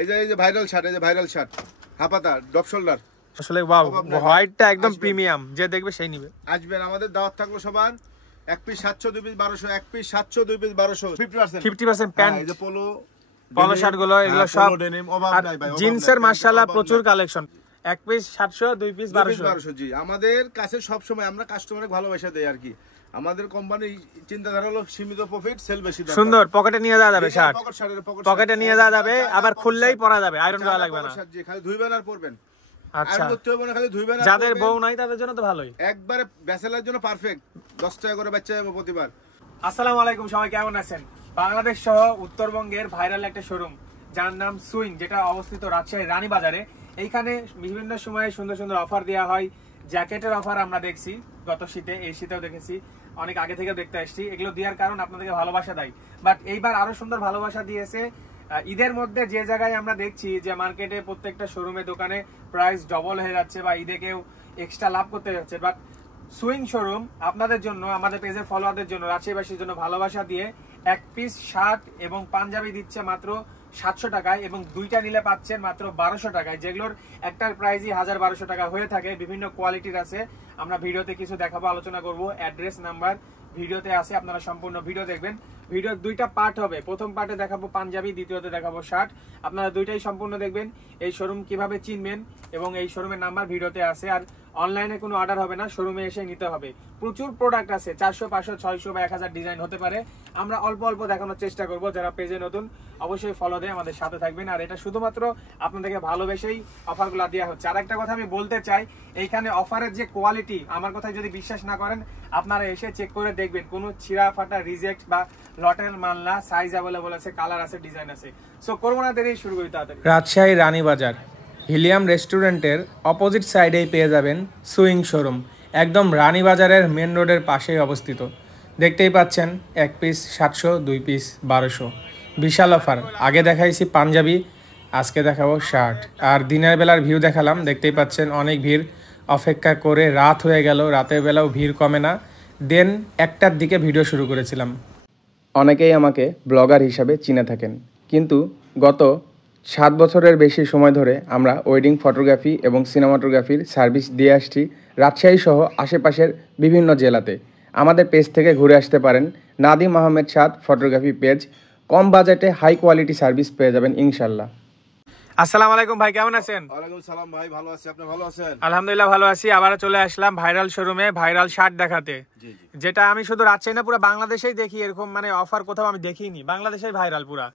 এই যে viral shirt, এই যে ভাইরাল শার্ট, হাফাতা ডপ শোল্ডার। আসলে ওয়াও, হোয়াইটটা একদম প্রিমিয়াম, যে দেখবে সেই নিবে। আসবেন, আমাদের দাওয়াত থাকলো সবার। এক পিস 700, 2 পিস 1200, এক পিস 700, 2 পিস 1200, 50% প্যান্ট। এই যে পোলো শার্ট গুলো, এগুলো সব অভাব নাই ভাই। জিন্সের মাশাআল্লাহ প্রচুর কালেকশন। এক পিস 700, 2 পিস 1200। জি, আমাদের কাছে সব সময় আমরা কাস্টমারকে ভালোবাসা দেই আর কি। আমাদের কোম্পানির চিন্তাধারা হলো সীমিত প্রফিট, সেল বেশি। সুন্দর পকেটে নিয়ে যাওয়া যাবে শার্ট, পকেটে নিয়ে যাওয়া যাবে, আবার খুললেই পরা যাবে, আয়রন করা লাগবে না। জি, খালি ধুইবেন আর পরবেন। আচ্ছা, খালি ধুইবেন। যাদের বউ নাই তাদের জন্য তো ভালোই, একবারে ব্যাচেলার জন্য পারফেক্ট। 10 টাকা করে বাচ্চা যাবে প্রতিবার। আসসালামু আলাইকুম, সবাই কেমন আছেন? বাংলাদেশ সহ উত্তরবঙ্গের ভাইরাল একটা শোরুম যার নাম সুইং, যেটা অবস্থিত রাজশাহীর রানীবাজারে। এইখানে বিভিন্ন সময়ে সুন্দর সুন্দর অফার দেওয়া হয়। জ্যাকেটের অফার আমরা দেখছি গত শীতে, এই শীতেও দেখেছি, অনেক আগে থেকে দেখতে আসছি। এগুলো দেওয়ার কারণ আপনাদেরকে ভালোবাসা দেয়, বাট এইবার আরো সুন্দর ভালোবাসা দিয়েছে। ঈদের মধ্যে যে জায়গায় আমরা দেখছি যে মার্কেটে প্রত্যেকটা শোরুমে দোকানে প্রাইস ডবল হয়ে যাচ্ছে বা ঈদে কেউ এক্সট্রা লাভ করতে যাচ্ছে, বাট সুইং শোরুম আপনাদের জন্য, আমাদের পেজের ফলোয়ারদের জন্য, রাজশাহীবাসীর জন্য ভালোবাসা দিয়ে এক পিস শার্ট এবং পাঞ্জাবি দিচ্ছে মাত্র 700 টাকায়, এবং দুইটা নিলে পাচ্ছেন মাত্র 1200 টাকায়, যেগুলোর একটার প্রাইসই 1200 টাকা হয়ে থাকে। বিভিন্ন কোয়ালিটির আছে, আমরা ভিডিওতে কিছু দেখাবো, আলোচনা করব। অ্যাড্রেস নাম্বার ভিডিওতে আছে, আপনারা সম্পূর্ণ ভিডিও দেখবেন। ভিডিওর দুইটা পার্ট হবে, প্রথম পার্টে দেখাবো পাঞ্জাবি, দ্বিতীয়তে দেখাবো শার্ট। আপনারা দুইটাই সম্পূর্ণ দেখবেন। এই শোরুম কিভাবে চিনবেন এবং এই শোরুমের নাম্বার ভিডিওতে আছে। আর অনলাইনে কোনো অর্ডার হবে না, শোরুমে এসে নিতে হবে। প্রচুর প্রোডাক্ট আছে, 400, 500, 600 বা 1000 ডিজাইন হতে পারে। আমরা অল্প অল্প দেখানোর চেষ্টা করব। যারা পেজে নতুন অবশ্যই ফলো দিয়ে আমাদের সাথে থাকবেন। আর এটা শুধুমাত্র আপনাদেরকে ভালোবেসেই অফারগুলো দেওয়া হচ্ছে। আর একটা কথা আমি বলতে চাই, এইখানে অফারের যে কোয়ালিটি, আমার কথায় যদি বিশ্বাস না করেন আপনারা এসে চেক করে দেখবেন। কোনো ছিঁড়া ফাটা, রিজেক্ট বা লটের মাল না, সাইজ অ্যাভেলেবল আছে, কালার আছে, ডিজাইন আছে। সো করবো না দেরি, শুরু করি তাড়াতাড়ি। রাজশাহী রানীবাজার হিলিয়াম রেস্টুরেন্টের অপোজিট সাইডেই পেয়ে যাবেন সুইং শোরুম, একদম রানীবাজারের মেন রোডের পাশেই অবস্থিত। দেখতেই পাচ্ছেন এক পিস 700, 2 পিস 1200, বিশাল অফার। আগে দেখাইছি পাঞ্জাবি, আজকে দেখাবো শার্ট। আর দিনের বেলার ভিউ দেখালাম, দেখতেই পাচ্ছেন অনেক ভিড়। অপেক্ষা করে রাত হয়ে গেল, রাতের বেলাও ভিড় কমে না। দেন 1টার দিকে ভিডিও শুরু করেছিলাম। অনেকেই আমাকে ব্লগার হিসাবে চিনে থাকেন, কিন্তু গত 7 বছরের বেশি সময় ধরে আমরা ওয়েডিং ফটোগ্রাফি এবং সিনেমাটোগ্রাফির সার্ভিস দিয়ে আসছি রাজশাহী সহ আশেপাশের বিভিন্ন জেলাতে। আমাদের পেজ থেকে ঘুরে আসতে পারেন, নাদিম আহমেদ সাদ ফটোগ্রাফি পেজ। কম বাজেটে হাই কোয়ালিটি সার্ভিস পেয়ে যাবেন ইনশাল্লাহ। আসসালামু আলাইকুম ভাই, কেমন আছেন? ওয়ালাইকুম সালাম ভাই, ভালো আছি, আপনি ভালো আছেন? আলহামদুলিল্লাহ ভালো আছি। আবার চলে আসলাম ভাইরাল শোরুমে ভাইরাল শার্ট দেখাতে, যেটা আমি শুধু রাজশাহী না পুরো বাংলাদেশেই দেখি। এরকম মানে অফার কোথাও আমি দেখিনি, বাংলাদেশেই ভাইরাল পুরা।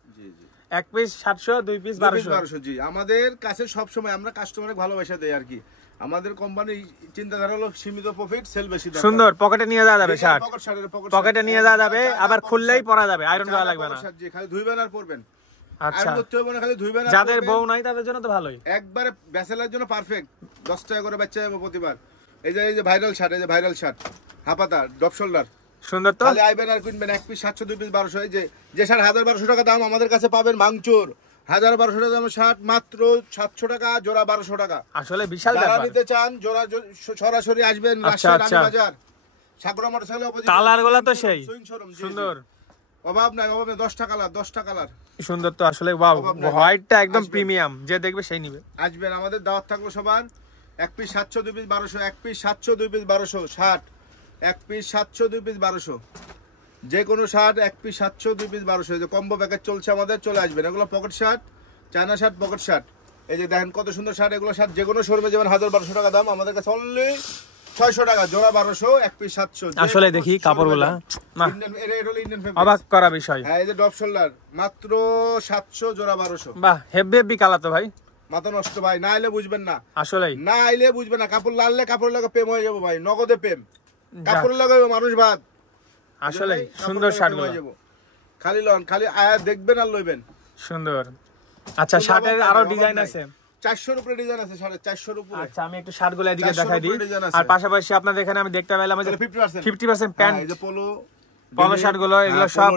এক পিস 700, 2 পিস 1200। জি, আমাদের কাছে সব সময় আমরা কাস্টমারকে ভালোবাসা দেই আর কি। আমাদের কোম্পানির চিন্তাধারা হলো সীমিত প্রফিট, সেল বেশি। সুন্দর পকেটে নিয়ে যাওয়া যাবে শার্ট, পকেটে নিয়ে যাওয়া যাবে, আবার খুললেই পরা যাবে, আয়রন করা লাগবে না। জি, খালি ধুইবেন আর পরবেন। আচ্ছা, খালি ধুইবেন। যাদের বউ নাই তাদের জন্য তো ভালোই, একবারে ব্যাচেলার জন্য পারফেক্ট। 10 টাকা করে বাচ্চা যাবে প্রতিবার। এই যে ভাইরাল শার্ট, এই যে ভাইরাল শার্ট, হাফাতা ডপ শোল্ডার। সুন্দর তো, খালি আইবেন আর কিনবেন। এক পিস 700, 2 পিস 1200। এই যে শার্ট 1200 টাকা দাম, আমাদের কাছে পাবেন মাংচুর 1200 টাকা দাম শার্ট মাত্র 700 টাকা জোড়া, 1200 টাকা। আসলে বিশাল ব্যাপার। যারা নিতে চান জোড়া সরাসরি আসবেন রাজশাহী রানীবাজার, সাগরা মোটরসাইকেল অপোজিট। কালারগুলো তো সেই সুন্দর, অভাব নাই, অভাব নাই। 10 টাকা কালার, 10 টাকা কালার। সুন্দর তো আসলে, ওয়াও, হোয়াইটটা একদম প্রিমিয়াম, যে দেখবে সেই নিবে। আসবেন, আমাদের দাওয়াত থাকলো সবার। এক পিস 700, 2 পিস 1200, এক পিস 700, 2 পিস 1200 শার্ট, এক পিস 700, 2 পিস 1200, যে কোনো শার্ট এক পিস 700, 2 পিস 1200। এই যে কম্বো প্যাকেজ চলছে আমাদের, চলে আসবেন। এগুলো pocket shirt, China shirt, pocket shirt. এই যে দেখেন কত সুন্দর শার্ট। এগুলো শার্ট যে কোনো শোরুমে যাবেন 1200 টাকা দাম, আমাদের কাছে অনলি 600 টাকা জোড়া, 1200, এক পিস 700। আসলে দেখি কাপড়গুলা অবাক করা বিষয়। হ্যাঁ, এই যে ডপ শোল্ডার মাত্র 700 জোড়া, 1200। বাহ, হেভি হেভি কালার তো ভাই, মাথা নষ্ট ভাই। না আইলে বুঝবেন না, আসলেই না আইলে বুঝবেন না। কাপড় লাললে কাপড় লাগা প্রেম হয়ে যাবো ভাই, নগদে প্রেম। কাপড় লাগাবে মানুষ বাদ। আসলে সুন্দর শার্ট হয়ে যাবো। খালি লন, খালি আয়া দেখবেন আর লইবেন। সুন্দর। আচ্ছা, শার্টের আরো ডিজাইন আছে, 400 এর উপরে ডিজাইন আছে, 450 এর উপরে। আচ্ছা, আমি একটু শার্টগুলো এদিকে দেখাই দিই। আর পাশাপাশি আপনাদের এখানে আমি দেখতে পেলাম যে 50% প্যান্ট, এই যে পোলো শার্ট গুলো, এগুলো সব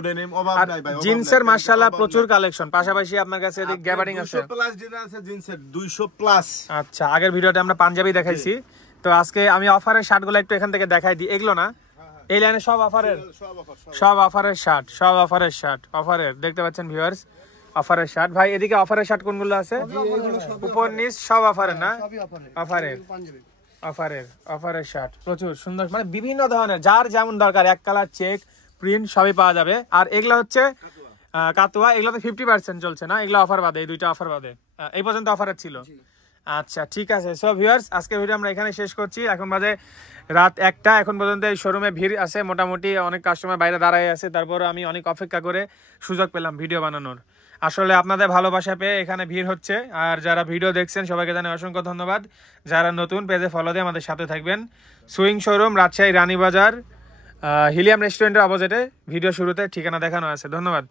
জিন্সের মাশাআল্লাহ প্রচুর কালেকশন। পাশাপাশি আপনার কাছে এদিকে গ্যাবার্ডিং আছে, 200 প্লাস ডিজাইন আছে জিন্সের, 200 প্লাস। আচ্ছা, আগের ভিডিওতে আমরা পাঞ্জাবি দেখাইছি, তো আজকে আমি অফারের শার্টগুলো একটু এখান থেকে দেখাই দিই। এগুলো না, এই লাইনে সব অফারের, সব অফারের শার্ট, সব অফারের শার্ট, অফারের দেখতে পাচ্ছেন ভিউয়ার্স। অফারের শার্ট। ভাই এদিকে অফারের শার্ট কোনগুলো আছে? উপর নিচ সব অফারের না? অফারের শার্ট প্রচুর সুন্দর, মানে বিভিন্ন ধরনের যার যেমন দরকার, এক কালার, চেক, প্রিন্ট সবই পাওয়া যাবে। আর এগুলো হচ্ছে কাতুয়া, এগুলো তো 50% চলছে না? এগুলো অফার বাদে, এই দুইটা অফার বাদে এই পর্যন্ত অফারের ছিল। আচ্ছা ঠিক আছে। সো ভিউয়ার্স, আজকের ভিডিও আমরা এখানে শেষ করছি। এখন বাজে রাত 1টা। এখন পর্যন্ত এই শোরুমে ভিড় আছে মোটামুটি, অনেক কাস্টমার বাইরে দাঁড়ায় আছে। তারপরে আমি অনেক অপেক্ষা করে সুযোগ পেলাম ভিডিও বানানোর। আসলে আপনাদের ভালোবাসা পেয়ে এখানে ভিড় হচ্ছে। আর যারা ভিডিও দেখছেন সবাইকে জানাই অসংখ্য ধন্যবাদ। যারা নতুন পেজে ফলো দিয়ে আমাদের সাথে থাকবেন। Swing showroom, Rajshahi Ranibazar, helium রেস্টুরেন্টের অপোজিটে। ভিডিও শুরুতে ঠিকানা দেখানো আছে। ধন্যবাদ।